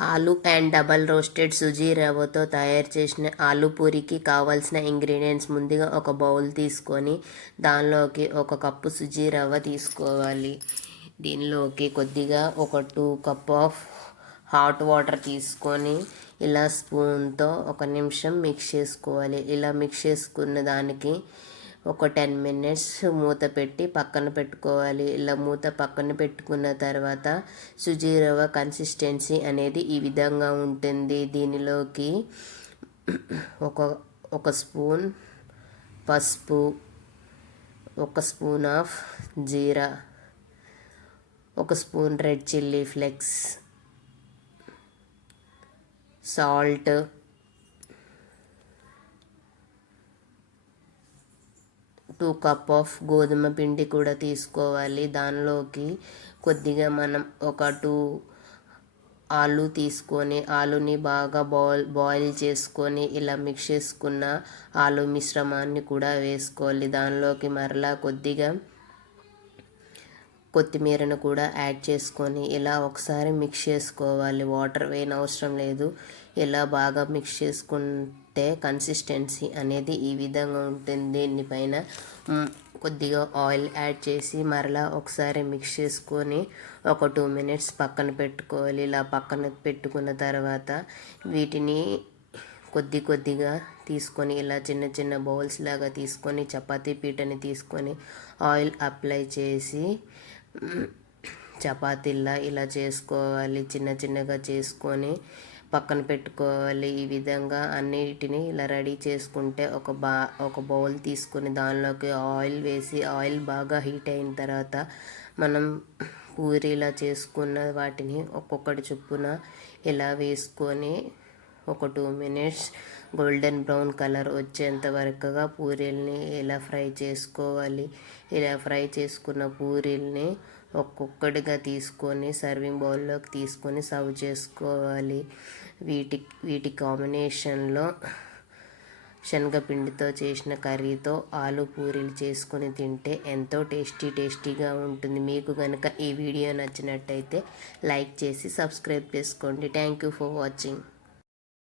ఆలు and double roasted Suji రవ్వతో తయారు చేసిన ఆలు పూరికి కావాల్సిన ఇంగ్రీడియంట్స్ ముందుగా ఒక బౌల్ తీసుకొని దానిలోకి ఒక కప్పు సుజీ రవ్వ తీసుకోవాలి. దీనిలోకి కొద్దిగా ఒక two cup of hot water తీసుకొని ఇలా స్పూన్తో ఒక నిమిషం మిక్స్ చేసుకోవాలి. ఇలా మిక్స్ చేసుకున్న దానికి ఒక టెన్ మినిట్స్ మూత పెట్టి పక్కన పెట్టుకోవాలి. ఇలా మూత పక్కన పెట్టుకున్న తర్వాత సుజీ రవ్వ కన్సిస్టెన్సీ అనేది ఈ విధంగా ఉంటుంది. దీనిలోకి ఒక ఒక స్పూన్ పసుపు ఒక స్పూన్ ఆఫ్ జీరా ఒక spoon red chilli flakes salt two cup of గోధుమ పిండి కూడా తీసుకోవాలి. దానిలోకి కొద్దిగా మనం ఒక టూ ఆలు తీసుకొని ఆలుని బాగా బాయిల్ బాయిల్ చేసుకొని ఇలా మిక్స్ చేసుకున్న ఆలు మిశ్రమాన్ని కూడా వేసుకోవాలి. దానిలోకి మరలా కొద్దిగా కొత్తిమీరను కూడా యాడ్ చేసుకొని ఇలా ఒకసారి మిక్స్ చేసుకోవాలి. వాటర్ వేయనవసరం లేదు. ఇలా బాగా మిక్స్ చేసుకుంటే కన్సిస్టెన్సీ అనేది ఈ విధంగా ఉంటుంది. దీనిపైన కొద్దిగా ఆయిల్ యాడ్ చేసి మరలా ఒకసారి మిక్స్ చేసుకొని ఒక టూ మినిట్స్ పక్కన పెట్టుకోవాలి. ఇలా పక్కన పెట్టుకున్న తర్వాత వీటిని కొద్ది కొద్దిగా తీసుకొని ఇలా చిన్న చిన్న బౌల్స్ లాగా తీసుకొని చపాతీ పీటని తీసుకొని ఆయిల్ అప్లై చేసి చపాతీలా ఇలా చేసుకోవాలి చిన్న చిన్నగా చేసుకొని పక్కన పెట్టుకోవాలి. ఈ విధంగా అన్నిటిని ఇలా రెడీ చేసుకుంటే ఒక బా ఒక బౌల్ తీసుకొని దానిలోకి ఆయిల్ వేసి ఆయిల్ బాగా హీట్ అయిన తర్వాత మనం పూరీలా చేసుకున్న వాటిని ఒక్కొక్కటి చొప్పున ఇలా వేసుకొని ఒక two minutes golden brown colour వచ్చేంత వరకుగా పూరీల్ని ఇలా ఫ్రై చేసుకోవాలి? ఇలా ఫ్రై చేసుకున్న పూరీల్ని ఒక్కొక్కటిగా తీసుకొని సర్వింగ్ బౌల్లోకి తీసుకొని సర్వ్ చేసుకోవాలి. వీటి వీటి కాంబినేషన్లో శనగపిండితో చేసిన కర్రీతో ఆలు పూరీలు చేసుకొని తింటే ఎంతో టేస్టీ టేస్టీగా ఉంటుంది. మీకు కనుక ఈ వీడియో నచ్చినట్టయితే లైక్ చేసి సబ్స్క్రైబ్ చేసుకోండి. Thank you for watching.